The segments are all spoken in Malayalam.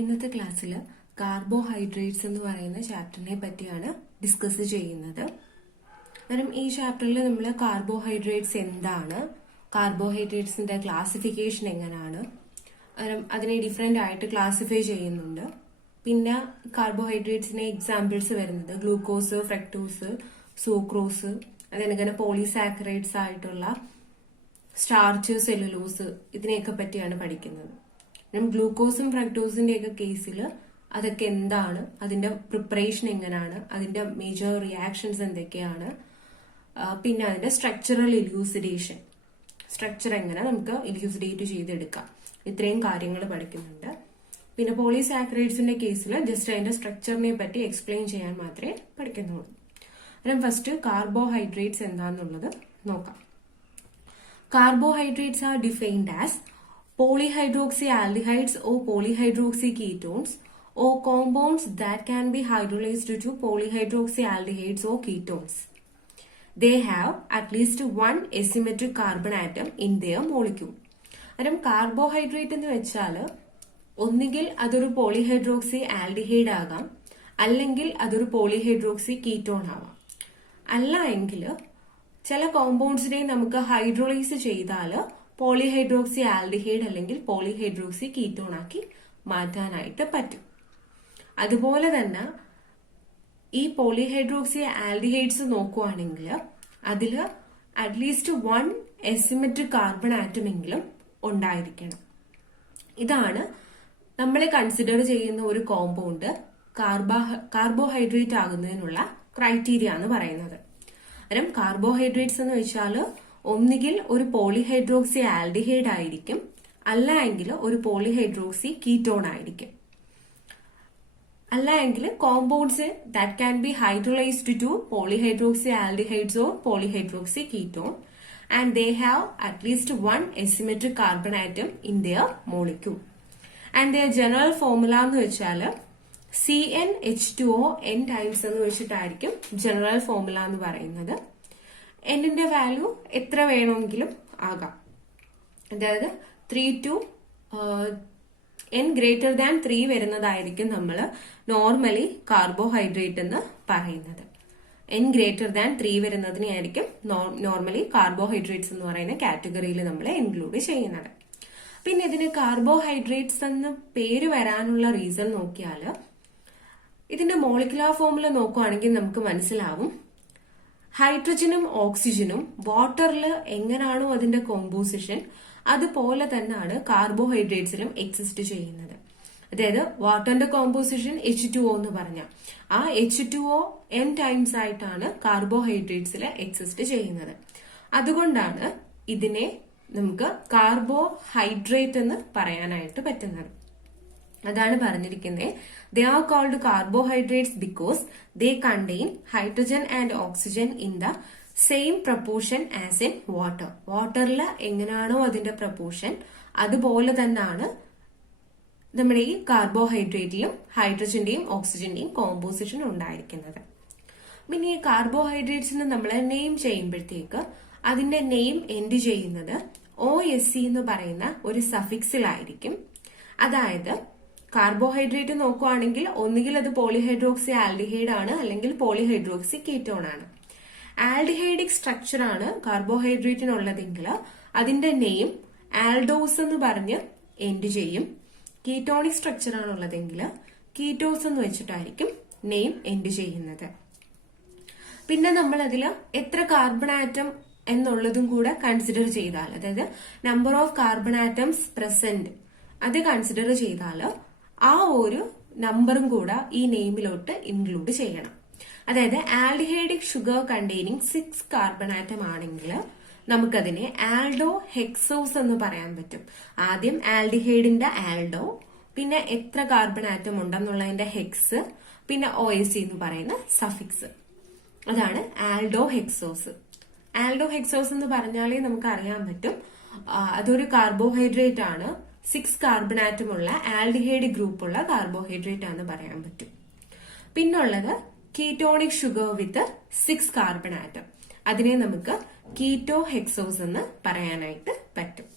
ഇന്നത്തെ ക്ലാസ്സിൽ കാർബോഹൈഡ്രേറ്റ്സ് എന്ന് പറയുന്ന ചാപ്റ്ററിനെ പറ്റിയാണ് ഡിസ്കസ് ചെയ്യുന്നത്. കാരണം ഈ ചാപ്റ്ററിൽ നമ്മൾ കാർബോഹൈഡ്രേറ്റ്സ് എന്താണ്, കാർബോഹൈഡ്രേറ്റ്സിന്റെ ക്ലാസിഫിക്കേഷൻ എങ്ങനെയാണ്, അതിനെ ഡിഫറെന്റ് ആയിട്ട് ക്ലാസിഫൈ ചെയ്യുന്നുണ്ട്. പിന്നെ കാർബോഹൈഡ്രേറ്റ്സിന് എക്സാമ്പിൾസ് വരുന്നത് ഗ്ലൂക്കോസ്, ഫ്രക്ടോസ്, സൂക്രോസ്, അതിനെ പോളിസാക്കറൈഡ്സ് ആയിട്ടുള്ള സ്റ്റാർച്ച്, സെല്ലുലോസ്, ഇതിനെയൊക്കെ പറ്റിയാണ് പഠിക്കുന്നത്. ഗ്ലൂക്കോസും ഫ്രക്ടോസിന്റെ ഒക്കെ കേസിൽ അതൊക്കെ എന്താണ്, അതിന്റെ പ്രിപ്പറേഷൻ എങ്ങനെയാണ്, അതിന്റെ മേജർ റിയാക്ഷൻസ് എന്തൊക്കെയാണ്, പിന്നെ അതിന്റെ സ്ട്രക്ചറൽ ഇലൂസിഡേഷൻ, സ്ട്രക്ചർ എങ്ങനെ നമുക്ക് ഇലൂസിഡേറ്റ് ചെയ്തെടുക്കാം, ഇത്രയും കാര്യങ്ങൾ പഠിക്കുന്നുണ്ട്. പിന്നെ പോളിസാക്കറൈഡ്സിന്റെ കേസിൽ ജസ്റ്റ് അതിന്റെ സ്ട്രക്ചറിനെ പറ്റി എക്സ്പ്ലെയിൻ ചെയ്യാൻ മാത്രമേ പഠിക്കുന്നുള്ളൂ. അതിന് ഫസ്റ്റ് കാർബോഹൈഡ്രേറ്റ്സ് എന്താന്നുള്ളത് നോക്കാം. Carbohydrates are defined as polyhydroxyaldehydes or polyhydroxyketones or compounds that can be hydrolyzed to polyhydroxyaldehydes or ketones. They have at least one asymmetric carbon atom in their molecule. കാരണം കാർബോഹൈഡ്രേറ്റ് എന്ന് വെച്ചാൽ ഒന്നുകിൽ അതൊരു പോളിഹൈഡ്രോക്സി ആൽഡിഹൈഡ് ആകാം, അല്ലെങ്കിൽ അതൊരു പോളിഹൈഡ്രോക്സി കീറ്റോൺ ആവാം. അല്ല എങ്കിൽ ചില കോമ്പൗണ്ട്സിനെ നമുക്ക് ഹൈഡ്രോളൈസ് ചെയ്താൽ പോളിഹൈഡ്രോക്സി ആൽഡിഹൈഡ് അല്ലെങ്കിൽ പോളിഹൈഡ്രോക്സി കീറ്റോൺ ആക്കി മാറ്റാനായിട്ട് പറ്റും. അതുപോലെ തന്നെ ഈ പോളിഹൈഡ്രോക്സി ആൽഡിഹൈഡ്സ് നോക്കുവാണെങ്കിൽ അതിൽ അറ്റ്ലീസ്റ്റ് വൺ എസിമെട്രിക് കാർബൺ ആറ്റമെങ്കിലും ഉണ്ടായിരിക്കണം. ഇതാണ് നമ്മൾ കൺസിഡർ ചെയ്യുന്ന ഒരു കോമ്പൗണ്ട് കാർബോഹൈഡ്രേറ്റ് ആകുന്നതിനുള്ള ക്രൈറ്റീരിയ എന്ന് പറയുന്നത്. കാരണം കാർബോഹൈഡ്രേറ്റ്സ് എന്ന് വെച്ചാൽ ഒന്നുകിൽ ഒരു പോളിഹൈഡ്രോക്സി ആൽഡിഹൈഡ് ആയിരിക്കും, അല്ല എങ്കിൽ ഒരു പോളിഹൈഡ്രോക്സി കീറ്റോൺ ആയിരിക്കും. അല്ല എങ്കിൽ compounds that can be hydrolysed to polyhydroxy aldehydes or polyhydroxy ketone and they have at least one asymmetric carbon atom in their molecule. And their general formula എന്ന് വെച്ചാൽ CnH2O n ടൈംസ് എന്ന് വെച്ചിട്ടായിരിക്കും ജനറൽ ഫോർമുല എന്ന് പറയുന്നത്. എന്നിന്റെ വാല്യൂ എത്ര വേണമെങ്കിലും ആകാം. അതായത് 3 to n ഗ്രേറ്റർ ദാൻ 3 വരുന്നതായിരിക്കും നമ്മൾ നോർമലി കാർബോഹൈഡ്രേറ്റ് എന്ന് പറയുന്നത്. n ഗ്രേറ്റർ ദാൻ 3 വരുന്നതിനെയായിരിക്കും നോർമലി കാർബോഹൈഡ്രേറ്റ്സ് എന്ന് പറയുന്ന കാറ്റഗറിയിൽ നമ്മൾ ഇൻക്ലൂഡ് ചെയ്യുന്നത്. പിന്നെ ഇതിന് കാർബോഹൈഡ്രേറ്റ്സ് എന്ന് പേര് വരാനുള്ള റീസൺ നോക്കിയാൽ ഇതിന്റെ മോളിക്കുലാർ ഫോർമുല നോക്കുവാണെങ്കിൽ നമുക്ക് മനസ്സിലാവും. ഹൈഡ്രജനും ഓക്സിജനും വാട്ടറിൽ എങ്ങനെയാണോ അതിന്റെ കോമ്പോസിഷൻ അതുപോലെ തന്നെയാണ് കാർബോഹൈഡ്രേറ്റ്സിലും എക്സിസ്റ്റ് ചെയ്യുന്നത്. അതായത് വാട്ടറിന്റെ കോമ്പോസിഷൻ H2O എന്ന് പറഞ്ഞ ആ H2O n ടൈംസ് ആയിട്ടാണ് കാർബോഹൈഡ്രേറ്റ്സിൽ എക്സിസ്റ്റ് ചെയ്യുന്നത്. അതുകൊണ്ടാണ് ഇതിനെ നമുക്ക് കാർബോഹൈഡ്രേറ്റ് എന്ന് പറയാനായിട്ട് പറ്റുന്നത്. അതാണ് പറഞ്ഞിരിക്കുന്നത്. They are called carbohydrates because they contain hydrogen and oxygen in the same proportion as in water. വാട്ടറിൽ എങ്ങനെയാണോ അതിന്റെ പ്രപ്പോർഷൻ അതുപോലെ തന്നെയാണ് നമ്മുടെ ഈ കാർബോഹൈഡ്രേറ്റിലും ഹൈഡ്രജന്റെയും ഓക്സിജന്റെയും കോമ്പോസിഷൻ ഉണ്ടായിരിക്കുന്നത്. പിന്നെ ഈ കാർബോഹൈഡ്രേറ്റ്സിന് നമ്മൾ നെയിം ചെയ്യുമ്പോഴത്തേക്ക് അതിന്റെ നെയിം എൻഡ് ചെയ്യുന്നത് OSC എന്ന് പറയുന്ന ഒരു സഫിക്സിലായിരിക്കും. അതായത് കാർബോഹൈഡ്രേറ്റ് നോക്കുവാണെങ്കിൽ ഒന്നുകിൽ അത് പോളിഹൈഡ്രോക്സി ആൽഡിഹൈഡ് ആണ്, അല്ലെങ്കിൽ പോളിഹൈഡ്രോക്സി കീറ്റോൺ ആണ്. ആൽഡിഹൈഡിക് സ്ട്രക്ചർ ആണ് കാർബോഹൈഡ്രേറ്റിനുള്ളതെങ്കിൽ അതിന്റെ നെയിം ആൽഡോസ് എന്ന് പറഞ്ഞ് എൻഡ് ചെയ്യും. കീറ്റോണിക് സ്ട്രക്ചർ ആണുള്ളതെങ്കിൽ കീറ്റോസ് എന്ന് വെച്ചിട്ടായിരിക്കും നെയിം എൻഡ് ചെയ്യുന്നത്. പിന്നെ നമ്മൾ അതിൽ എത്ര കാർബൺ ആറ്റം എന്നുള്ളതും കൂടെ കൺസിഡർ ചെയ്താൽ, അതായത് number of carbon atoms present അത് കൺസിഡർ ചെയ്താൽ ആ ഒരു നമ്പറും കൂടെ ഈ നെയിമിലോട്ട് ഇൻക്ലൂഡ് ചെയ്യണം. അതായത് ആൽഡിഹൈഡിക് ഷുഗർ കണ്ടെയ്നിങ് 6 കാർബൺ ആറ്റം ആണെങ്കിൽ നമുക്കതിനെ ആൽഡോ ഹെക്സോസ് എന്ന് പറയാൻ പറ്റും. ആദ്യം ആൽഡിഹൈഡിന്റെ ആൽഡോ, പിന്നെ എത്ര കാർബൺ ആറ്റം ഉണ്ടെന്നുള്ളതിന്റെ ഹെക്സ്, പിന്നെ OSC എന്ന് പറയുന്ന സഫിക്സ്. അതാണ് ആൽഡോ ഹെക്സോസ്. ആൽഡോ ഹെക്സോസ് എന്ന് പറഞ്ഞാലേ നമുക്ക് അറിയാൻ പറ്റും അതൊരു കാർബോഹൈഡ്രേറ്റ് ആണ്. 6 കാർബൺ ആറ്റം ഉള്ള ആൽഡിഹൈഡ് ഗ്രൂപ്പ് ഉള്ള കാർബോഹൈഡ്രേറ്റ് ആണെന്ന് പറയാൻ പറ്റും. പിന്നുള്ളത് കീറ്റോണിക് ഷുഗർ വിത്ത് 6 കാർബൺ ആറ്റം, അതിനെ നമുക്ക് കീറ്റോ ഹെക്സോസ് എന്ന് പറയാനായിട്ട് പറ്റും.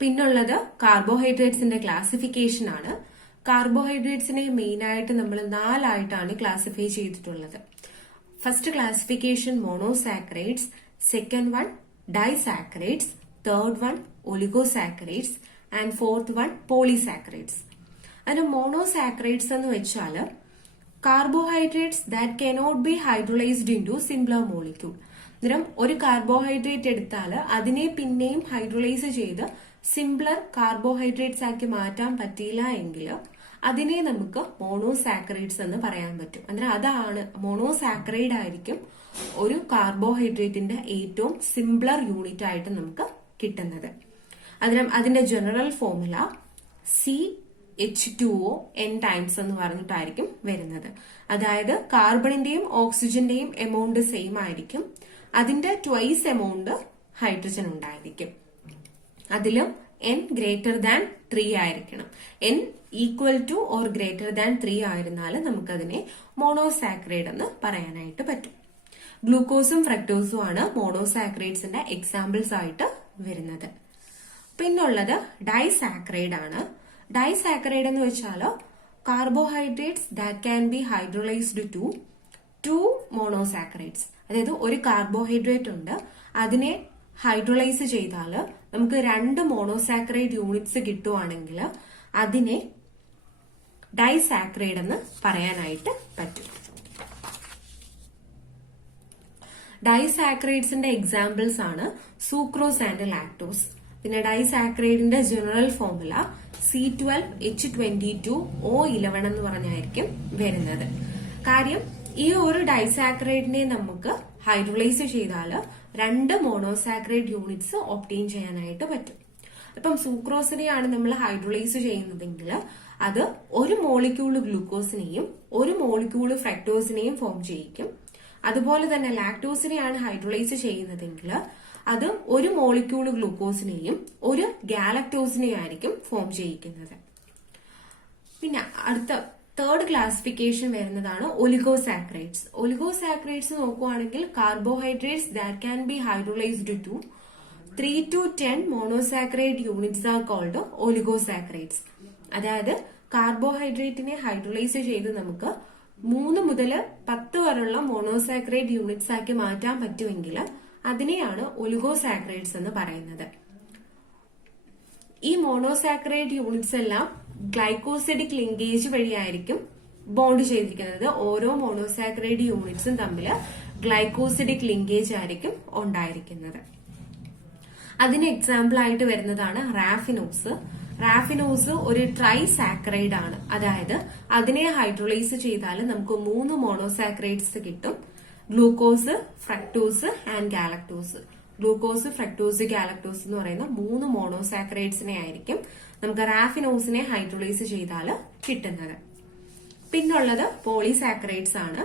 പിന്നുള്ളത് കാർബോഹൈഡ്രേറ്റ്സിന്റെ ക്ലാസിഫിക്കേഷൻ ആണ്. കാർബോഹൈഡ്രേറ്റ്സിനെ മെയിൻ ആയിട്ട് നമ്മൾ 4 ആയിട്ടാണ് ക്ലാസിഫൈ ചെയ്തിട്ടുള്ളത്. First classification monosaccharides, second one disaccharides, third one oligosaccharides and fourth one polysaccharides. അതിന് മോണോസാക്കറൈഡ്സ് എന്ന് വെച്ചാൽ carbohydrates that cannot be hydrolysed into simpler molecule. അന്നേരം ഒരു കാർബോഹൈഡ്രേറ്റ് എടുത്താൽ അതിനെ പിന്നെയും ഹൈഡ്രോളൈസ് ചെയ്ത് സിംപ്ലർ കാർബോഹൈഡ്രേറ്റ്സ് ആക്കി മാറ്റാൻ പറ്റിയില്ല എങ്കിൽ അതിനെ നമുക്ക് മോണോസാക്കറൈഡ്സ് എന്ന് പറയാൻ പറ്റും. അന്നേരം അതാണ് മോണോസാക്കറൈഡ് ആയിരിക്കും ഒരു കാർബോഹൈഡ്രേറ്റിന്റെ ഏറ്റവും സിംപ്ലർ യൂണിറ്റ് ആയിട്ട് നമുക്ക് കിട്ടുന്നത്. അന്നേരം അതിന്റെ general formula CH2O n times എന്ന് പറഞ്ഞിട്ടായിരിക്കും വരുന്നത്. അതായത് കാർബണിന്റെയും ഓക്സിജന്റെയും എമൗണ്ട് സെയിം ആയിരിക്കും, അതിന്റെ ട്വൈസ് എമൗണ്ട് ഹൈഡ്രജൻ ഉണ്ടായിരിക്കും. അതിലും n ഗ്രേറ്റർ ദാൻ 3 ആയിരിക്കണം. n equal two or greater than 3 ആയിരുന്നാൽ നമുക്കതിനെ മോണോസാക്കറൈഡ് എന്ന് പറയാനായിട്ട് പറ്റും. ഗ്ലൂക്കോസും ഫ്രക്ടോസും ആണ് മോണോസാക്കറൈഡ്സിന്റെ എക്സാമ്പിൾസ് ആയിട്ട് വരുന്നത്. പിന്നുള്ളത് ഡൈസാക്കറൈഡ് ആണ്. ഡൈസാക്കറൈഡ് എന്ന് വെച്ചാൽ carbohydrates that can be hydrolysed to 2 monosaccharides. അതായത് ഒരു കാർബോഹൈഡ്രേറ്റ് ഉണ്ട്, അതിനെ ഹൈഡ്രോളൈസ് ചെയ്താൽ നമുക്ക് 2 മോണോസാക്കറൈഡ് യൂണിറ്റ്സ് കിട്ടുവാണെങ്കിൽ അതിനെ ഡൈസാക്കറൈഡ് എന്ന് പറയാനായിട്ട് പറ്റും. ഡൈസാക്കറൈഡ്സിന്റെ എക്സാമ്പിൾസ് ആണ് സൂക്രോസ് ആൻഡ് ലാക്ടോസ്. പിന്നെ ഡൈസാക്കറൈഡിന്റെ ജനറൽ ഫോർമുല C12H22O11 എന്ന് പറഞ്ഞായിരിക്കും വരുന്നത്. കാര്യം ഈ ഒരു ഡൈസാക്കറൈഡിനെ നമുക്ക് ഹൈഡ്രോളൈസ് ചെയ്താൽ 2 മോണോസാക്കറൈഡ് യൂണിറ്റ്സ് ഒബ്റ്റെയിൻ ചെയ്യാനായിട്ട് പറ്റും. ഇപ്പം സൂക്രോസിനെയാണ് നമ്മൾ ഹൈഡ്രോളൈസ് ചെയ്യുന്നതെങ്കിൽ അത് ഒരു മോളിക്യൂള് ഗ്ലൂക്കോസിനെയും ഒരു മോളിക്യൂള് ഫ്രക്ടോസിനെയും ഫോം ചെയ്യിക്കും. അതുപോലെ തന്നെ ലാക്ടോസിനെയാണ് ഹൈഡ്രോളൈസ് ചെയ്യുന്നതെങ്കിൽ അത് ഒരു മോളിക്യൂള് ഗ്ലൂക്കോസിനെയും ഒരു ഗാലക്ടോസിനെയും ആയിരിക്കും ഫോം ചെയ്യിക്കുന്നത്. പിന്നെ അടുത്ത തേർഡ് ക്ലാസിഫിക്കേഷൻ വരുന്നതാണ് ഒലിഗോസാക്കറൈഡ്സ്. ഒലിഗോസാക്കറൈഡ്സ് നോക്കുവാണെങ്കിൽ carbohydrates that can be hydrolysed to 3 to 10 monosaccharide units are called oligosaccharides. അതായത് കാർബോഹൈഡ്രേറ്റിനെ ഹൈഡ്രോളൈസ് ചെയ്ത് നമുക്ക് 3 മുതൽ 10 വരെയുള്ള മോണോസാക്കറൈഡ് യൂണിറ്റ്സ് ആക്കി മാറ്റാൻ പറ്റുമെങ്കിൽ അതിനെയാണ് ഒലിഗോസാക്കറൈഡ്സ് എന്ന് പറയുന്നത്. ഈ മോണോസാക്കറൈഡ് യൂണിറ്റ്സ് എല്ലാം ഗ്ലൈക്കോസിഡിക് ലിങ്കേജ് വഴിയായിരിക്കും ബോണ്ട് ചെയ്തിരിക്കുന്നത്. ഓരോ മോണോസാക്കറൈഡ് യൂണിറ്റ്സും തമ്മിൽ ഗ്ലൈക്കോസിഡിക് ലിങ്കേജ് ആയിരിക്കും ഉണ്ടായിരിക്കുന്നത്. അതിന് എക്സാമ്പിൾ ആയിട്ട് വരുന്നതാണ് റാഫിനോസ്. റാഫിനോസ് ഒരു ട്രൈസാക്കറൈഡ് ആണ്. അതായത് അതിനെ ഹൈഡ്രോളൈസ് ചെയ്താൽ നമുക്ക് 3 മോണോസാക്കറൈഡ്സ് കിട്ടും. Glucose, fructose and galactose. Glucose, fructose, galactose എന്ന് പറയുന്ന 3 മോണോസാക്കറൈഡ്സിനെ ആയിരിക്കും നമുക്ക് റാഫിനോസിനെ ഹൈഡ്രോളൈസ് ചെയ്താൽ കിട്ടുന്നത്. പിന്നുള്ളത് പോളിസാക്കറൈഡ്സ് ആണ്.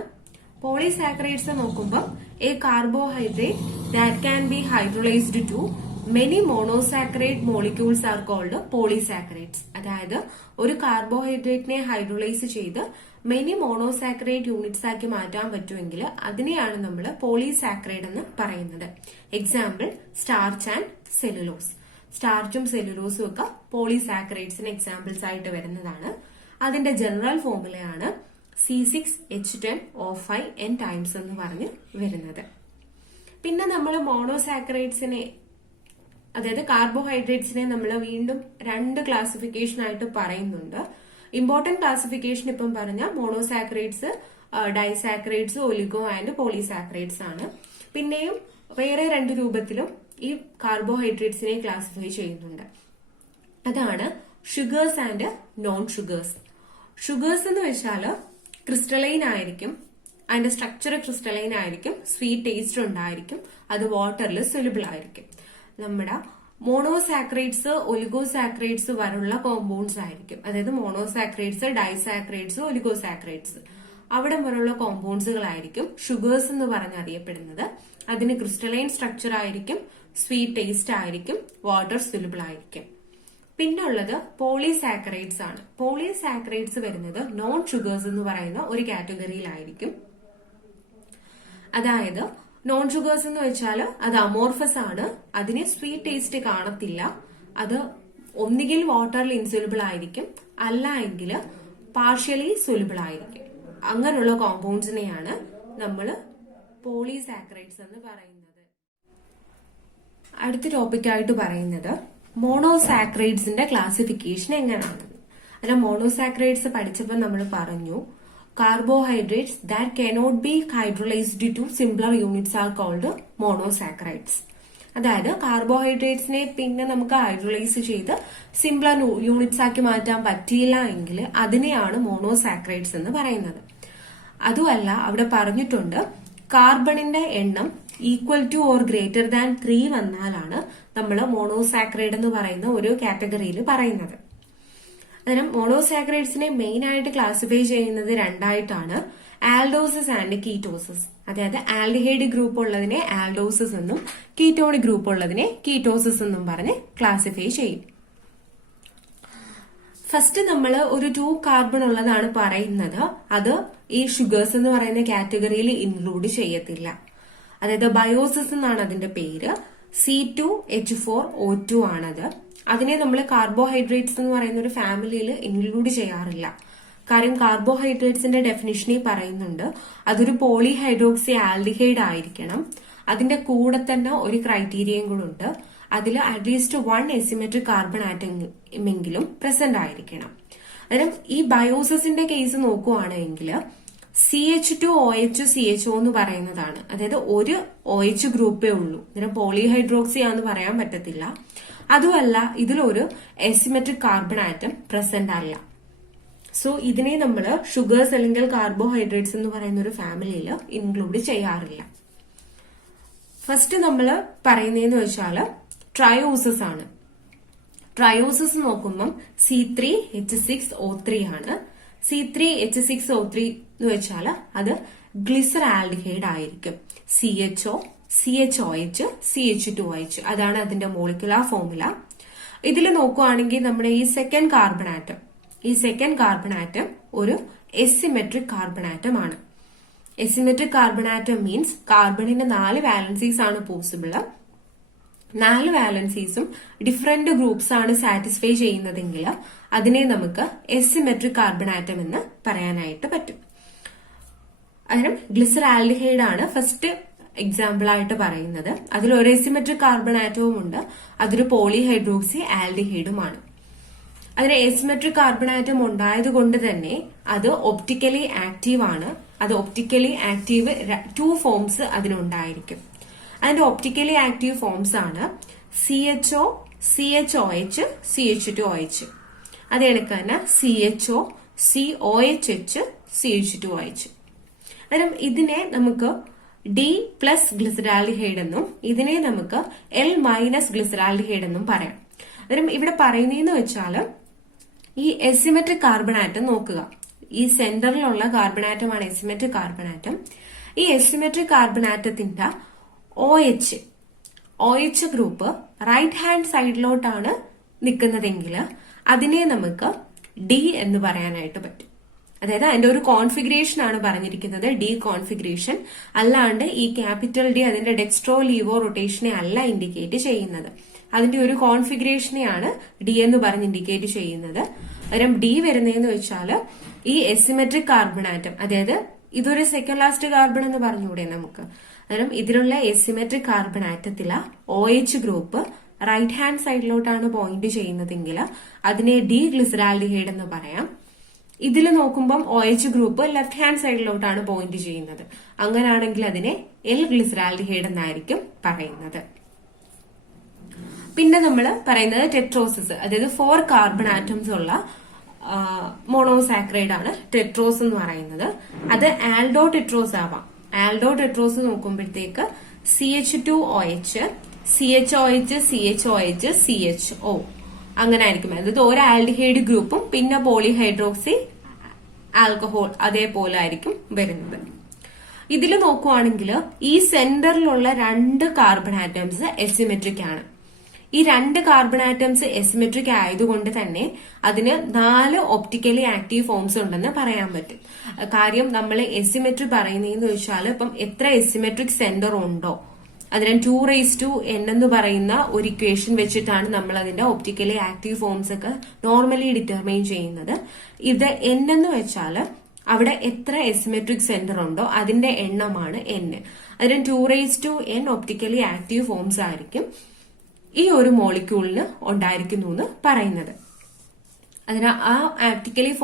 പോളിസാക്കറൈഡ്സ് നോക്കുമ്പോൾ a carbohydrate that can be hydrolysed to many monosaccharide molecules are called polysaccharides. അതായത് ഒരു കാർബോഹൈഡ്രേറ്റിനെ ഹൈഡ്രോളൈസ് ചെയ്ത് മെനി മോണോസാക്കറൈഡ് യൂണിറ്റ്സ് ആക്കി മാറ്റാൻ പറ്റുമെങ്കിൽ അതിനെയാണ് നമ്മൾ പോളിസാക്കറൈഡ് എന്ന് പറയുന്നത്. Example starch and cellulose. സ്റ്റാർച്ചും സെല്ലുലോസും ഒക്കെ പോളിസാക്കറൈഡ്സിന് എക്സാമ്പിൾസ് ആയിട്ട് വരുന്നതാണ്. അതിന്റെ ജനറൽ ഫോർമുലയാണ് C6H10O5n ടൈംസ് എന്ന് പറഞ്ഞ് വരുന്നത്. പിന്നെ നമ്മൾ മോണോസാക്കറൈഡ്സിനെ, അതായത് കാർബോഹൈഡ്രേറ്റ്സിനെ നമ്മൾ വീണ്ടും 2 ക്ലാസിഫിക്കേഷൻ ആയിട്ട് പറയുന്നുണ്ട്. ഇമ്പോർട്ടന്റ് ക്ലാസിഫിക്കേഷൻ ഇപ്പം പറഞ്ഞ monosaccharides, disaccharides, oligo and polysaccharides ആണ്. പിന്നെയും വേറെ 2 രൂപത്തിലും ഈ കാർബോഹൈഡ്രേറ്റ്സിനെ ക്ലാസിഫൈ ചെയ്യുന്നുണ്ട്. അതാണ് sugars and non sugars. Sugars എന്ന് വെച്ചാൽ ക്രിസ്റ്റലൈൻ ആയിരിക്കും, അതിന്റെ സ്ട്രക്ചർ ക്രിസ്റ്റലൈൻ ആയിരിക്കും, സ്വീറ്റ് ടേസ്റ്റ് ഉണ്ടായിരിക്കും, അത് വാട്ടറിൽ സൊല്യൂബിൾ ആയിരിക്കും. നമ്മുടെ മോണോസാക്കറൈഡ്സ്, ഒലിഗോസാക്കറൈഡ്സ് വരെയുള്ള കോമ്പൗണ്ട്സ് ആയിരിക്കും. അതായത് മോണോസാക്കറൈഡ്സ്, ഡൈസാക്കറൈഡ്സ്, ഒലിഗോസാക്കറൈഡ്സ് അവിടെ വരെയുള്ള കോമ്പൗണ്ട്സുകളായിരിക്കും ഷുഗേഴ്സ് എന്ന് പറഞ്ഞറിയപ്പെടുന്നത്. അതിന് ക്രിസ്റ്റലൈൻ സ്ട്രക്ചർ ആയിരിക്കും, സ്വീറ്റ് ടേസ്റ്റ് ആയിരിക്കും, വാട്ടർ സൊല്യൂബിൾ ആയിരിക്കും. പിന്നുള്ളത് പോളിസാക്കറൈഡ്സ് ആണ്. പോളിസാക്കറൈഡ്സ് വരുന്നത് നോൺ ഷുഗേഴ്സ് എന്ന് പറയുന്ന ഒരു കാറ്റഗറിയിലായിരിക്കും. അതായത് നോൺ ഷുഗേഴ്സ് എന്ന് വെച്ചാൽ അത് അമോർഫസ് ആണ്, അതിന് സ്വീറ്റ് ടേസ്റ്റ് കാണത്തില്ല, അത് ഒന്നുകിൽ വാട്ടറിൽ ഇൻസൊല്യൂബിൾ ആയിരിക്കും, അല്ല എങ്കിൽ പാർഷ്യലി സൊല്യൂബിൾ ആയിരിക്കും. അങ്ങനെയുള്ള കോമ്പൗണ്ട്സിനെയാണ് നമ്മൾ പോളിസാക്കറൈഡ്സ് എന്ന് പറയുന്നത്. അടുത്ത ടോപ്പിക്കായിട്ട് പറയുന്നത് മോണോസാക്കറൈഡ്സിന്റെ ക്ലാസിഫിക്കേഷൻ എങ്ങനെയാണ്. അല്ല, മോണോസാക്കറൈഡ്സ് പഠിച്ചപ്പോൾ നമ്മൾ പറഞ്ഞു carbohydrates that cannot be hydrolysed to simpler units are called monosaccharides. അതായത് കാർബോഹൈഡ്രേറ്റ്സിനെ പിന്നെ നമുക്ക് ഹൈഡ്രോളൈസ് ചെയ്ത് സിംപ്ലർ യൂണിറ്റ്സ് ആക്കി മാറ്റാൻ പറ്റിയില്ല എങ്കിൽ അതിനെയാണ് മോണോസാക്കറൈഡ്സ് എന്ന് പറയുന്നത്. അതുമല്ല, അവിടെ പറഞ്ഞിട്ടുണ്ട് കാർബണിന്റെ എണ്ണം equal two or greater than 3 വന്നാലാണ് നമ്മൾ മോണോസാക്കറൈഡ് എന്ന് പറയുന്ന ഒരു കാറ്റഗറിയിൽ പറയുന്നത്. അന്നേരം മോണോസാക്കറൈഡ്സിനെ മെയിൻ ആയിട്ട് ക്ലാസിഫൈ ചെയ്യുന്നത് രണ്ടായിട്ടാണ്, ആൽഡോസിസ് ആൻഡ് കീറ്റോസിസ്. അതായത് ആൽഡിഹൈഡ് ഗ്രൂപ്പ് ഉള്ളതിനെ ആൽഡോസിസ് എന്നും കീറ്റോണിക് ഗ്രൂപ്പ് ഉള്ളതിനെ കീറ്റോസിസ് എന്നും പറഞ്ഞ് ക്ലാസിഫൈ ചെയ്യും. ഫസ്റ്റ് നമ്മൾ ഒരു 2 കാർബൺ ഉള്ളതാണ് പറയുന്നത്. അത് ഈ ഷുഗേഴ്സ് എന്ന് പറയുന്ന കാറ്റഗറിയിൽ ഇൻക്ലൂഡ് ചെയ്യത്തില്ല. അതായത് ബയോസിസ് എന്നാണ് അതിന്റെ പേര്. C2H4O2 ആണത്. അതിനെ നമ്മൾ കാർബോഹൈഡ്രേറ്റ്സ് എന്ന് പറയുന്ന ഒരു ഫാമിലിയിൽ ഇൻക്ലൂഡ് ചെയ്യാറില്ല. കാര്യം കാർബോഹൈഡ്രേറ്റ്സിന്റെ ഡെഫിനിഷനിൽ പറയുന്നുണ്ട് അതൊരു പോളിഹൈഡ്രോക്സി ആൽഡിഹൈഡ് ആയിരിക്കണം. അതിന്റെ കൂടെ തന്നെ ഒരു ക്രൈറ്റീരിയയും കൂടെ ഉണ്ട്. അതിൽ അറ്റ്ലീസ്റ്റ് 1 എസിമെട്രിക് കാർബൺ ആറ്റമെങ്കിലും പ്രസന്റ് ആയിരിക്കണം. അന്നേരം ഈ ബയോസിന്റെ കേസ് നോക്കുവാണെങ്കിൽ CH2OH എന്ന് പറയുന്നതാണ്. അതായത് ഒരു OH ഗ്രൂപ്പേ ഉള്ളൂ. അന്നേരം പോളിഹൈഡ്രോക്സി ആണെന്ന് പറയാൻ പറ്റത്തില്ല. അതുമല്ല, ഇതിലൊരു എസിമെട്രിക് കാർബൺ ആറ്റം പ്രസന്റ് അല്ല. സോ ഇതിനെ നമ്മൾ ഷുഗേഴ്സ് അല്ലെങ്കിൽ കാർബോഹൈഡ്രേറ്റ്സ് എന്ന് പറയുന്ന ഒരു ഫാമിലിയിൽ ഇൻക്ലൂഡ് ചെയ്യാറില്ല. ഫസ്റ്റ് നമ്മൾ പറയുന്നതെന്ന് വെച്ചാൽ ട്രയോസിസ് ആണ്. ട്രയോസിസ് നോക്കുമ്പം C3H6O3 ആണ്. C3H6O3 എന്ന് വെച്ചാൽ അത് ഗ്ലിസർ ആൽഡിഹൈഡ് ആയിരിക്കും. CHO, CHOH, CH2OH അതാണ് അതിന്റെ മോളിക്കുലാർ ഫോർമുല. ഇതിൽ നോക്കുവാണെങ്കിൽ നമ്മുടെ ഈ സെക്കൻഡ് കാർബൺ ആറ്റം ഒരു എസിമെട്രിക് കാർബൺ ആറ്റം ആണ്. എസിമെട്രിക് കാർബൺ ആറ്റം മീൻസ് കാർബണിന്റെ 4 വാലൻസീസ് ആണ് പോസിബിൾ. 4 വാലൻസീസും ഡിഫറെന്റ് ഗ്രൂപ്പ്സ് ആണ് സാറ്റിസ്ഫൈ ചെയ്യുന്നതെങ്കിൽ അതിനെ നമുക്ക് എസിമെട്രിക് കാർബൺ ആറ്റം എന്ന് പറയാനായിട്ട് പറ്റും. അതിനും ഗ്ലിസർ ആൽഡിഹൈഡ് ആണ് ഫസ്റ്റ് എക്സാമ്പിൾ ആയിട്ട് പറയുന്നത്. അതിൽ ഒരു എസിമെട്രിക് കാർബൺ ആറ്റവും ഉണ്ട്. അതൊരു പോളിഹൈഡ്രോക്സി ആൽഡിഹൈഡുമാണ്. അതിന് എസിമെട്രിക് കാർബൺ ആറ്റം ഉണ്ടായത് കൊണ്ട് തന്നെ അത് ഒപ്റ്റിക്കലി ആക്റ്റീവ് ആണ്. അത് ഒപ്റ്റിക്കലി ആക്റ്റീവ് 2 ഫോംസ് അതിനുണ്ടായിരിക്കും. അതിന്റെ ഒപ്റ്റിക്കലി ആക്റ്റീവ് ഫോംസ് ആണ് CHO, CHOH, CH2OH. അത് കണക്ക് തന്നെ CHO, COHH, CH2OH. അന്നേരം ഇതിനെ നമുക്ക് D+ ഗ്ലിസറാൽഡിഹൈഡ് എന്നും ഇതിനെ നമുക്ക് L- ഗ്ലിസറാൽഡിഹൈഡ് എന്നും പറയാം. അന്നേരം ഇവിടെ പറയുന്നതെന്ന് വെച്ചാൽ ഈ എസിമെട്രിക് കാർബൺ ആറ്റം നോക്കുക. ഈ സെന്ററിലുള്ള കാർബൺ ആറ്റമാണ് എസിമെട്രിക് കാർബൺ ആറ്റം. ഈ എസിമെട്രിക് കാർബൺ ആറ്റത്തിന്റെ OH ഗ്രൂപ്പ് റൈറ്റ് ഹാൻഡ് സൈഡിലോട്ടാണ് നിൽക്കുന്നതെങ്കിൽ അതിനെ നമുക്ക് D എന്ന് പറയാനായിട്ട് പറ്റും. അതായത് അതിന്റെ ഒരു കോൺഫിഗറേഷൻ ആണ് പറഞ്ഞിരിക്കുന്നത്, D കോൺഫിഗറേഷൻ. അല്ലാണ്ട് ഈ ക്യാപിറ്റൽ D അതിന്റെ ഡെക്സ്ട്രോ ലീവോ റൊട്ടേഷനെ അല്ല ഇൻഡിക്കേറ്റ് ചെയ്യുന്നത്. അതിന്റെ ഒരു കോൺഫിഗറേഷനെയാണ് D എന്ന് പറഞ്ഞ് ഇൻഡിക്കേറ്റ് ചെയ്യുന്നത്. അന്നേരം D വരുന്നതെന്ന് വെച്ചാൽ ഈ എസിമെട്രിക് കാർബൺ ആറ്റം, അതായത് ഇതൊരു സെക്കൻഡ് ലാസ്റ്റ് കാർബൺ എന്ന് പറഞ്ഞുകൂടെ നമുക്ക്. അന്നേരം ഇതിലുള്ള എസിമെട്രിക് കാർബൺ ആറ്റത്തില OH ഗ്രൂപ്പ് റൈറ്റ് ഹാൻഡ് സൈഡിലോട്ടാണ് പോയിന്റ് ചെയ്യുന്നതെങ്കിൽ അതിനെ D ഗ്ലിസറാൽഡിഹൈഡ് എന്ന് പറയാം. ഇതിൽ നോക്കുമ്പം OH ഗ്രൂപ്പ് ലെഫ്റ്റ് ഹാൻഡ് സൈഡിലോട്ടാണ് പോയിന്റ് ചെയ്യുന്നത്. അങ്ങനെയാണെങ്കിൽ അതിനെ L ഗ്ലിസറാൽഡിഹൈഡ് എന്നായിരിക്കും പറയുന്നത്. പിന്നെ നമ്മൾ പറയുന്നത് ടെട്രോസിസ്, അതായത് 4 കാർബൺ ആറ്റംസ് ഉള്ള മോണോസാക്രൈഡ് ആണ് ടെട്രോസ് എന്ന് പറയുന്നത്. അത് ആൽഡോ ടെട്രോസ് ആവാം. ആൽഡോ ടെട്രോസ് നോക്കുമ്പോഴത്തേക്ക് CH2OH, CHOH, CHOH, CHO അങ്ങനെ ആയിരിക്കും. അതായത് ഒരു ആൽഡിഹൈഡ് ഗ്രൂപ്പും പിന്നെ പോളിഹൈഡ്രോക്സി ആൽക്കഹോൾ അതേപോലെ ആയിരിക്കും വരുന്നത്. ഇതിൽ നോക്കുവാണെങ്കിൽ ഈ സെന്ററിലുള്ള 2 കാർബൺ ആറ്റംസ് എസിമെട്രിക് ആണ്. ഈ 2 കാർബൺ ആറ്റംസ് എസിമെട്രിക് ആയതുകൊണ്ട് തന്നെ അതിന് 4 ഒപ്റ്റിക്കലി ആക്റ്റീവ് ഫോംസ് ഉണ്ടെന്ന് പറയാൻ പറ്റും. കാര്യം നമ്മൾ എസിമെട്രി പറയുന്നതെന്ന് വെച്ചാൽ ഇപ്പം എത്ര എസിമെട്രിക് സെന്റർ ഉണ്ടോ അതിന് 2n എന്ന് പറയുന്ന ഒരു ഇക്വേഷൻ വെച്ചിട്ടാണ് നമ്മൾ അതിന്റെ ഒപ്റ്റിക്കലി ആക്റ്റീവ് ഫോംസ് ഒക്കെ നോർമലി ഡിറ്റർമൈൻ ചെയ്യുന്നത്. ഇത് n എന്ന് വെച്ചാൽ അവിടെ എത്ര എസിമെട്രിക് സെന്റർ ഉണ്ടോ അതിന്റെ എണ്ണമാണ് n. അതിന് 2n ഒപ്റ്റിക്കലി ആക്റ്റീവ് ഫോംസ് ആയിരിക്കും ഈ ഒരു മോളിക്യൂളിന് ഉണ്ടായിരിക്കുന്നു എന്ന് പറയുന്നത്. അതിന് ആ ആക്റ്റീവ്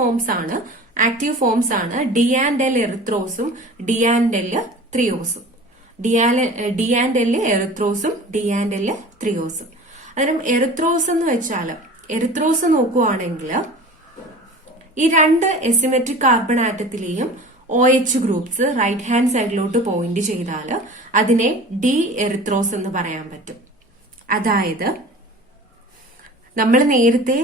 ഫോംസ് ആണ് ഡി ആൻഡ് എൽ എറിത്രോസും ഡി ആൻഡ് എൽ ത്രിയോസും. ഡി ആൻഡ് എൽ എറിത്രോസും ഡി ആൻഡ് എൽ ത്രിയോസും. അതിനും എറിത്രോസ് എന്ന് വെച്ചാൽ എറിത്രോസ് നോക്കുവാണെങ്കിൽ ഈ രണ്ട് എസിമെട്രിക് കാർബൺ ആറ്റത്തിലെയും OH ഗ്രൂപ്പ്സ് റൈറ്റ് ഹാൻഡ് സൈഡിലോട്ട് പോയിന്റ് ചെയ്താൽ അതിനെ ഡി എറിത്രോസ് എന്ന് പറയാൻ പറ്റും. അതായത് നമ്മൾ നേരത്തെ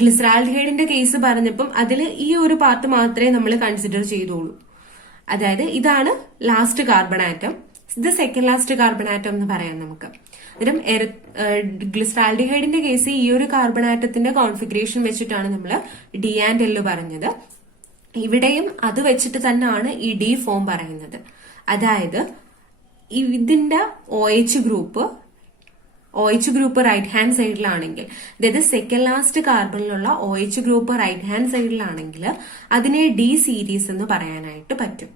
ഗ്ലിസറാൽഡിഹൈഡിന്റെ കേസ് പറഞ്ഞപ്പം അതിൽ ഈ ഒരു പാർട്ട് മാത്രമേ നമ്മൾ കൺസിഡർ ചെയ്തോളൂ. അതായത് ഇതാണ് ലാസ്റ്റ് കാർബൺ ആറ്റം, ഇത് സെക്കൻഡ് ലാസ്റ്റ് കാർബൺ ആറ്റം എന്ന് പറയാം നമുക്ക്. അന്നേരം ഗ്ലിസറാൽഡിഹൈഡിന്റെ കേസ് ഈ ഒരു കാർബൺ ആറ്റത്തിന്റെ കോൺഫിഗറേഷൻ വെച്ചിട്ടാണ് നമ്മൾ ഡി ആൻഡ് എൽ പറഞ്ഞത്. ഇവിടെയും അത് വെച്ചിട്ട് തന്നെയാണ് ഈ ഡി ഫോം പറയുന്നത്. അതായത് ഇതിന്റെ OH ഗ്രൂപ്പ് റൈറ്റ് ഹാൻഡ് സൈഡിലാണെങ്കിൽ, അതായത് സെക്കൻഡ് ലാസ്റ്റ് കാർബണിലുള്ള OH ഗ്രൂപ്പ് റൈറ്റ് ഹാൻഡ് സൈഡിലാണെങ്കിൽ അതിനെ ഡി സീരീസ് എന്ന് പറയാനായിട്ട് പറ്റും.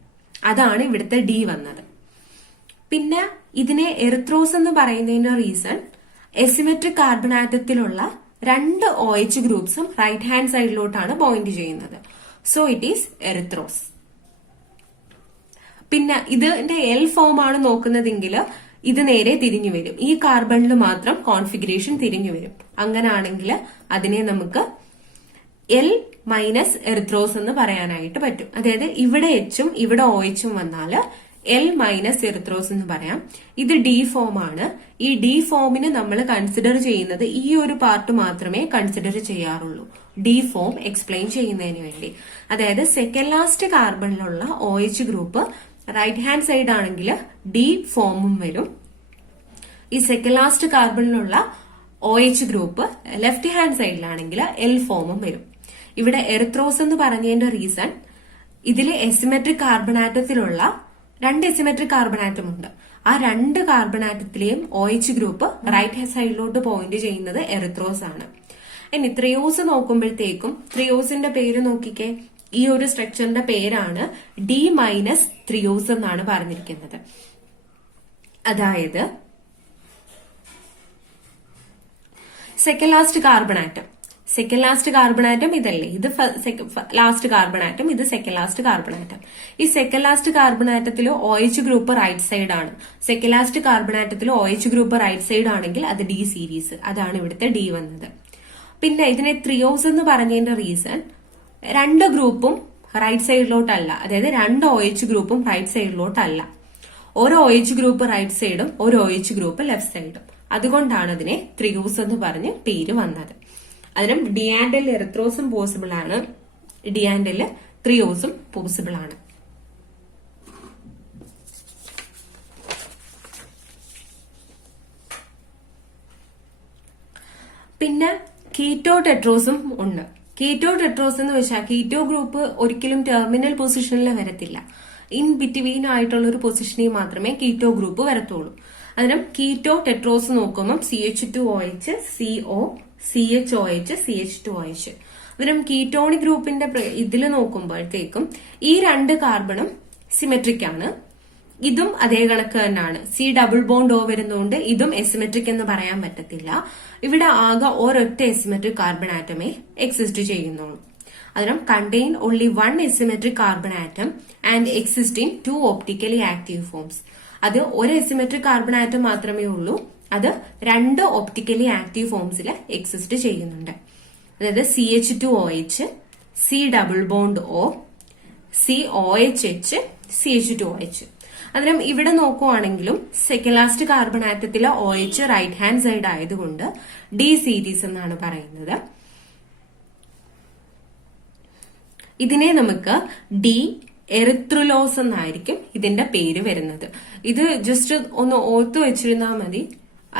അതാണ് ഇവിടുത്തെ ഡി വന്നത്. പിന്നെ ഇതിനെ എറിത്രോസ് എന്ന് പറയുന്നതിന്റെ റീസൺ എസിമെട്രിക് കാർബൺ ആറ്റത്തിലുള്ള രണ്ട് OH ഗ്രൂപ്പ്സും റൈറ്റ് ഹാൻഡ് സൈഡിലോട്ടാണ് പോയിന്റ് ചെയ്യുന്നത്. So it is erythrose. പിന്നെ ഇതിന്റെ എൽ ഫോം ആണ് നോക്കുന്നതെങ്കിൽ ഇത് നേരെ തിരിഞ്ഞു വരും. ഈ കാർബണിൽ മാത്രം കോൺഫിഗറേഷൻ തിരിഞ്ഞു വരും. അങ്ങനാണെങ്കിൽ അതിനെ നമുക്ക് എൽ മൈനസ് എറിത്രോസ് എന്ന് പറയാനായിട്ട് പറ്റും. അതായത് ഇവിടെ എച്ചും ഇവിടെ OHും വന്നാൽ എൽ മൈനസ് എറിത്രോസ് എന്ന് പറയാം. ഇത് ഡി ഫോം ആണ്. ഈ ഡി ഫോമിന് നമ്മൾ കൺസിഡർ ചെയ്യുന്നത് ഈ ഒരു പാർട്ട് മാത്രമേ കൺസിഡർ ചെയ്യാറുള്ളൂ, ഡി ഫോം എക്സ്പ്ലെയിൻ ചെയ്യുന്നതിന് വേണ്ടി. അതായത് സെക്കൻഡ് ലാസ്റ്റ് കാർബണിലുള്ള OH group right hand side ആണെങ്കിൽ ഡി ഫോമും വരും. ഈ സെക്കൻഡ് ലാസ്റ്റ് കാർബണിലുള്ള OH ഗ്രൂപ്പ് ലെഫ്റ്റ് ഹാൻഡ് സൈഡിലാണെങ്കിൽ എൽ ഫോമും വരും. ഇവിടെ എറിത്രോസ് എന്ന് പറഞ്ഞതിന്റെ റീസൺ ഇതിൽ എസിമെട്രിക് കാർബൺ ആറ്റത്തിലുള്ള രണ്ട് എസിമെട്രിക് കാർബൺ ആറ്റം ഉണ്ട്. ആ രണ്ട് കാർബൺ ആറ്റത്തിലെയും OH ഗ്രൂപ്പ് റൈറ്റ് ഹാൻഡ് സൈഡിലോട്ട് പോയിന്റ് ചെയ്യുന്നത് എറിത്രോസ് ആണ്. ഇനി ത്രിയോസ് നോക്കുമ്പോഴത്തേക്കും ത്രിയോസിന്റെ പേര് നോക്കിക്കേ, ഈ ഒരു സ്ട്രക്ചറിന്റെ പേരാണ് ഡി മൈനസ് ത്രിയോസ് എന്നാണ് പറഞ്ഞിരിക്കുന്നത്. അതായത് സെക്കൻഡ് ലാസ്റ്റ് കാർബൺ ആറ്റം ഇതല്ലേ, ഇത് ലാസ്റ്റ് കാർബൺ ആറ്റം, ഇത് സെക്കൻഡ് ലാസ്റ്റ് കാർബൺ ആറ്റം. ഈ സെക്കൻഡ് ലാസ്റ്റ് കാർബൺ ആറ്റത്തിൽ OH ഗ്രൂപ്പ് റൈറ്റ് സൈഡ് ആണ്. സെക്കൻഡ് ലാസ്റ്റ് കാർബൺ ആറ്റത്തിൽ OH ഗ്രൂപ്പ് റൈറ്റ് സൈഡ് ആണെങ്കിൽ അത് ഡി സീരീസ്. അതാണ് ഇവിടുത്തെ ഡി വന്നത്. പിന്നെ ഇതിനെ ത്രിയോസ് എന്ന് പറഞ്ഞതിന്റെ റീസൺ രണ്ട് ഗ്രൂപ്പും റൈറ്റ് സൈഡിലോട്ടല്ല, അതായത് രണ്ട് OH ഗ്രൂപ്പും റൈറ്റ് സൈഡിലോട്ടല്ല. ഒരു OH ഗ്രൂപ്പ് റൈറ്റ് സൈഡും ഒരു OH ഗ്രൂപ്പ് ലെഫ്റ്റ് സൈഡും. അതുകൊണ്ടാണ് അതിനെ ത്രിയോസ് എന്ന് പറഞ്ഞ് പേര് വന്നത്. അതിനും ഡി ആൻഡ് എൽ എറിത്രോസും പോസിബിൾ ആണ്, ഡി ആൻഡ് എൽ ത്രിയോസും പോസിബിൾ ആണ്. പിന്നെ കീറ്റോ ടെട്രോസും ഉണ്ട്. കീറ്റോ ടെട്രോസ് എന്ന് വെച്ചാൽ കീറ്റോ ഗ്രൂപ്പ് ഒരിക്കലും ടെർമിനൽ പൊസിഷനിൽ വരത്തില്ല. ഇൻ ബിറ്റ്വീൻ ആയിട്ടുള്ള ഒരു പൊസിഷനിൽ മാത്രമേ കീറ്റോ ഗ്രൂപ്പ് വരത്തുള്ളൂ. അതിനും കീറ്റോ ടെട്രോസ് നോക്കുമ്പോൾ CH2OH, CO, CHOH, CH2OH. അതിനും കീറ്റോണിക് ഗ്രൂപ്പിന്റെ ഇതിൽ നോക്കുമ്പോഴത്തേക്കും ഈ രണ്ട് കാർബണും സിമെട്രിക് ആണ്. ഇതും അതേ കണക്ക് തന്നെയാണ്. C ഡബിൾ ബോണ്ട് O വരുന്നതുകൊണ്ട് ഇതും എസിമെട്രിക് എന്ന് പറയാൻ പറ്റത്തില്ല. ഇവിടെ ആകെ ഒരൊറ്റ എസിമെട്രിക് കാർബൺ ആറ്റമേ എക്സിസ്റ്റ് ചെയ്യുന്നുള്ളൂ. അതിനും contain only one asymmetric carbon atom and exist in 2 optically active forms. അത് ഒരു എസിമെട്രിക് കാർബൺ ആറ്റം മാത്രമേ ഉള്ളൂ, അത് രണ്ട് ഒപ്റ്റിക്കലി ആക്റ്റീവ് ഫോംസിൽ എക്സിസ്റ്റ് ചെയ്യുന്നുണ്ട്. അതായത് CH2OH, C double bond O, COHH, CH2OH. അതിനും ഇവിടെ നോക്കുവാണെങ്കിലും സെക്കൻഡ് ലാസ്റ്റ് കാർബൺ ആറ്റത്തിലെ OH റൈറ്റ് ഹാൻഡ് സൈഡ് ആയതുകൊണ്ട് ഡി സീരീസ് എന്നാണ് പറയുന്നത്. ഇതിനെ നമുക്ക് ഡി എറിത്രുലോസ് എന്നായിരിക്കും ഇതിന്റെ പേര് വരുന്നത്. ഇത് ജസ്റ്റ് ഒന്ന് ഓർത്തു വെച്ചിരുന്നാൽ മതി,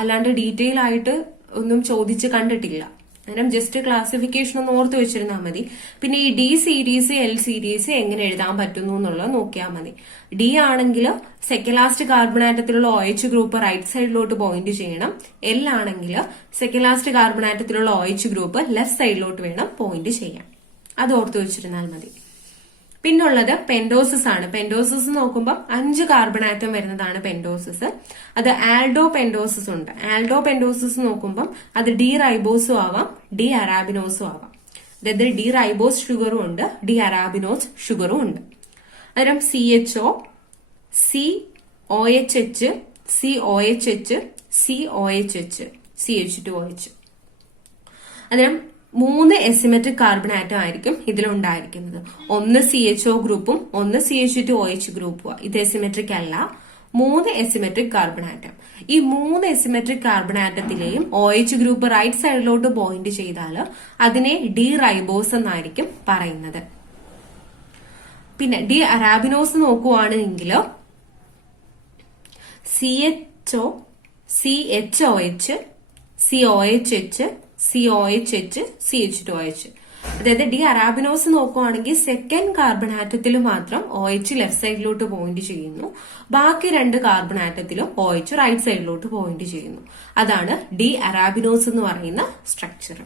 അല്ലാണ്ട് ഡീറ്റെയിൽ ആയിട്ട് ഒന്നും ചോദിച്ച് കണ്ടിട്ടില്ല. അന്നേരം ജസ്റ്റ് ക്ലാസിഫിക്കേഷൻ ഒന്ന് ഓർത്ത് വെച്ചിരുന്നാൽ മതി. പിന്നെ ഈ ഡി സീരീസ് എൽ സീരീസ് എങ്ങനെ എഴുതാൻ പറ്റുന്നു എന്നുള്ളത് നോക്കിയാൽ മതി. ഡി ആണെങ്കിൽ സെക്കൻഡ് ലാസ്റ്റ് കാർബൺ ആറ്റത്തിലുള്ള OH ഗ്രൂപ്പ് റൈറ്റ് സൈഡിലോട്ട് പോയിന്റ് ചെയ്യണം. എൽ ആണെങ്കിൽ സെക്കൻഡ് ലാസ്റ്റ് കാർബൺ ആറ്റത്തിലുള്ള OH ഗ്രൂപ്പ് ലെഫ്റ്റ് സൈഡിലോട്ട് വേണം പോയിന്റ് ചെയ്യാൻ. അത് ഓർത്ത് വെച്ചിരുന്നാൽ മതി. പിന്നുള്ളത് പെൻഡോസിസ് ആണ്. പെൻഡോസിസ് നോക്കുമ്പോൾ 5 കാർബൺ ആറ്റം വരുന്നതാണ് പെൻഡോസിസ്. അത് ആൽഡോ പെൻഡോസിസ് ഉണ്ട്. ആൽഡോ പെൻഡോസിസ് നോക്കുമ്പോൾ അത് ഡി റൈബോസും ആവാം, ഡി അറാബിനോസും ആവാം. അതായത് ഡി റൈബോസ് ഷുഗറും ഉണ്ട്, ഡി അറാബിനോസ് ഷുഗറും ഉണ്ട്. അന്നേരം CHO, COHH, COHH, COHH, CH2OH. അന്നേരം 3 എസിമെട്രിക് കാർബൺ ആറ്റം ആയിരിക്കും ഇതിലുണ്ടായിരിക്കുന്നത്. ഒന്ന് CHO ഗ്രൂപ്പും ഒന്ന് CH2OH ഗ്രൂപ്പും. ഇത് എസിമെട്രിക് അല്ല. 3 എസിമെട്രിക് കാർബൺ ആറ്റം. ഈ 3 എസിമെട്രിക് കാർബൺ ആറ്റത്തിലെയും OH ഗ്രൂപ്പ് റൈറ്റ് സൈഡിലോട്ട് പോയിന്റ് ചെയ്താൽ അതിനെ ഡി റൈബോസ് എന്നായിരിക്കും പറയുന്നത്. പിന്നെ ഡി അറാബിനോസ് നോക്കുവാണെങ്കിൽ CHO, CHOH, COHH, COHH, CH2OH. അതായത് ഡി അറാബിനോസ് നോക്കുവാണെങ്കിൽ സെക്കൻഡ് കാർബൺ ആറ്റത്തിൽ മാത്രം OH ലെഫ്റ്റ് സൈഡിലോട്ട് പോയിന്റ് ചെയ്യുന്നു. ബാക്കി 2 കാർബൺ ആറ്റത്തിലും OH റൈറ്റ് സൈഡിലോട്ട് പോയിന്റ് ചെയ്യുന്നു. അതാണ് ഡി അറാബിനോസ് എന്ന് പറയുന്ന സ്ട്രക്ചർ.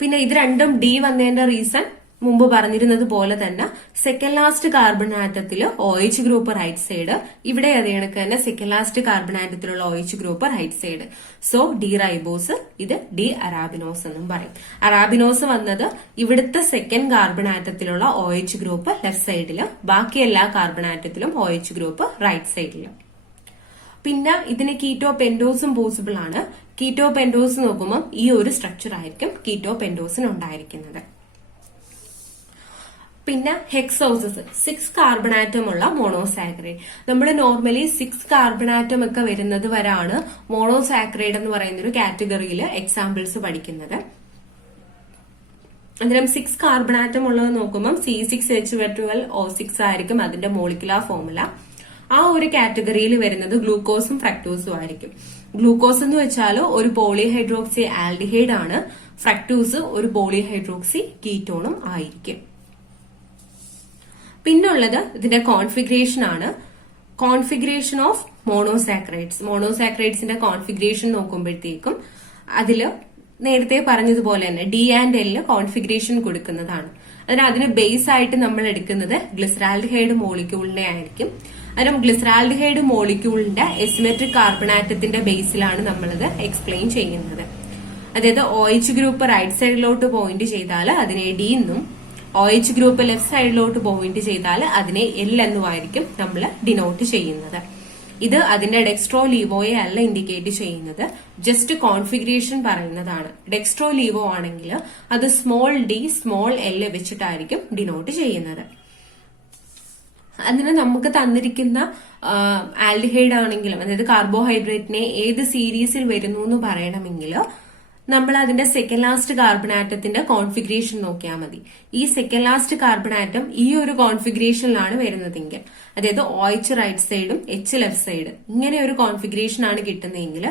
പിന്നെ ഇത് രണ്ടും ഡി വന്നതിന്റെ റീസൺ മുമ്പ് പറഞ്ഞിരുന്നത് പോലെ തന്നെ സെക്കൻഡ് ലാസ്റ്റ് കാർബൺ ആറ്റത്തിൽ OH ഗ്രൂപ്പ് റൈറ്റ് സൈഡ്, ഇവിടെ അതേ കണക്ക് തന്നെ സെക്കൻഡ് ലാസ്റ്റ് കാർബൺ ആറ്റത്തിലുള്ള OH group right side. So D ribose, ഇത് ഡി അറാബിനോസ് എന്നും പറയും. അറാബിനോസ് വന്നത് ഇവിടുത്തെ സെക്കൻഡ് കാർബൺ ആറ്റത്തിലുള്ള OH ഗ്രൂപ്പ് ലെഫ്റ്റ് സൈഡില്, ബാക്കി എല്ലാ കാർബൺ ആറ്റത്തിലും OH ഗ്രൂപ്പ് റൈറ്റ് സൈഡില്. പിന്നെ ഇതിന് കീറ്റോ പെൻഡോസും പോസിബിൾ ആണ്. കീറ്റോ പെൻഡോസ് നോക്കുമ്പോൾ ഈ ഒരു സ്ട്രക്ചർ ആയിരിക്കും കീറ്റോ പെൻഡോസിന് ഉണ്ടായിരിക്കുന്നത്. പിന്നെ ഹെക്സോസിസ്, 6 കാർബൺ ആറ്റം ഉള്ള മോണോസാക്കറൈഡ്. നമ്മൾ നോർമലി 6 കാർബൺ ആറ്റം ഒക്കെ വരുന്നത് വരാണ് മോണോസാക്കറൈഡ് എന്ന് പറയുന്ന ഒരു കാറ്റഗറിയിൽ എക്സാമ്പിൾസ് പഠിക്കുന്നത്. അന്നേരം 6 കാർബൺ ആറ്റം ഉള്ളത് നോക്കുമ്പോൾ C6H12O6 ആയിരിക്കും അതിന്റെ മോളിക്കുലാർ ഫോർമുല. ആ ഒരു കാറ്റഗറിയിൽ വരുന്നത് ഗ്ലൂക്കോസും ഫ്രക്ടോസും ആയിരിക്കും. ഗ്ലൂക്കോസ് എന്ന് വെച്ചാൽ ഒരു പോളിഹൈഡ്രോക്സി ആൽഡിഹൈഡ് ആണ്. ഫ്രക്ടോസ് ഒരു പോളിഹൈഡ്രോക്സി കീറ്റോണും ആയിരിക്കും. പിന്നുള്ളത് ഇതിന്റെ കോൺഫിഗറേഷൻ ആണ്. Configuration of monosaccharides. മോണോസാക്കറൈഡ്സിന്റെ കോൺഫിഗറേഷൻ നോക്കുമ്പോഴത്തേക്കും അതില് നേരത്തെ പറഞ്ഞതുപോലെ തന്നെ ഡി ആൻഡ് എല്ലിന് കോൺഫിഗറേഷൻ കൊടുക്കുന്നതാണ്. അതിന് ബേസ് ആയിട്ട് നമ്മൾ എടുക്കുന്നത് ഗ്ലിസറാൽഡിഹൈഡ് മോളിക്യൂളിനെ ആയിരിക്കും. അതിനും ഗ്ലിസറാൽഡിഹൈഡ് മോളിക്യൂളിന്റെ എസിമെട്രിക് കാർബൺ ആറ്റത്തിന്റെ ബേസിലാണ് നമ്മളിത് എക്സ്പ്ലെയിൻ ചെയ്യുന്നത്. അതായത് OH ഗ്രൂപ്പ് റൈറ്റ് സൈഡിലോട്ട് പോയിന്റ് ചെയ്താൽ അതിനെ ഡി എന്നും OH ഗ്രൂപ്പ് ലെഫ്റ്റ് സൈഡിലോട്ട് പോയിന്റ് ചെയ്താൽ അതിനെ എൽ എന്നുമായിരിക്കും നമ്മൾ ഡിനോട്ട് ചെയ്യുന്നത്. ഇത് അതിന്റെ ഡെക്സ്ട്രോ ലീവോയെ അല്ല ഇൻഡിക്കേറ്റ് ചെയ്യുന്നത്, ജസ്റ്റ് കോൺഫിഗറേഷൻ പറയുന്നതാണ്. ഡെക്സ്ട്രോ ലീവോ ആണെങ്കിൽ അത് സ്മോൾ ഡി സ്മോൾ എൽ വെച്ചിട്ടായിരിക്കും ഡിനോട്ട് ചെയ്യുന്നത്. അതിന് നമുക്ക് തന്നിരിക്കുന്ന ആൽഡിഹൈഡ് ആണെങ്കിലും, അതായത് കാർബോഹൈഡ്രേറ്റിനെ ഏത് സീരീസിൽ വരുന്നു എന്ന് പറയണമെങ്കിൽ നമ്മൾ അതിന്റെ സെക്കൻഡ് ലാസ്റ്റ് കാർബൺ ആറ്റത്തിന്റെ കോൺഫിഗറേഷൻ നോക്കിയാൽ മതി. ഈ സെക്കൻഡ് ലാസ്റ്റ് കാർബൺ ആറ്റം ഈ ഒരു കോൺഫിഗറേഷനിലാണ് വരുന്നതെങ്കിൽ, അതായത് OH റൈറ്റ് സൈഡും H ലെഫ്റ്റ് സൈഡ്, ഇങ്ങനെ ഒരു കോൺഫിഗറേഷൻ ആണ് കിട്ടുന്നതെങ്കിൽ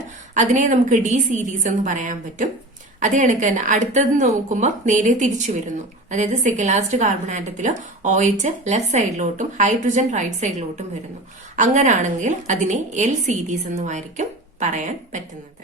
അതിനെ നമുക്ക് ഡി സീരീസ് എന്ന് പറയാൻ പറ്റും. അതേ കണക്ക് തന്നെ അടുത്തത് നോക്കുമ്പോൾ നേരെ തിരിച്ചു വരുന്നു. അതായത് സെക്കൻഡ് ലാസ്റ്റ് കാർബൺ ആറ്റത്തിൽ OH ലെഫ്റ്റ് സൈഡിലോട്ടും ഹൈഡ്രജൻ റൈറ്റ് സൈഡിലോട്ടും വരുന്നു. അങ്ങനാണെങ്കിൽ അതിനെ എൽ സീരീസ് എന്നുമായിരിക്കും പറയാൻ പറ്റുന്നത്.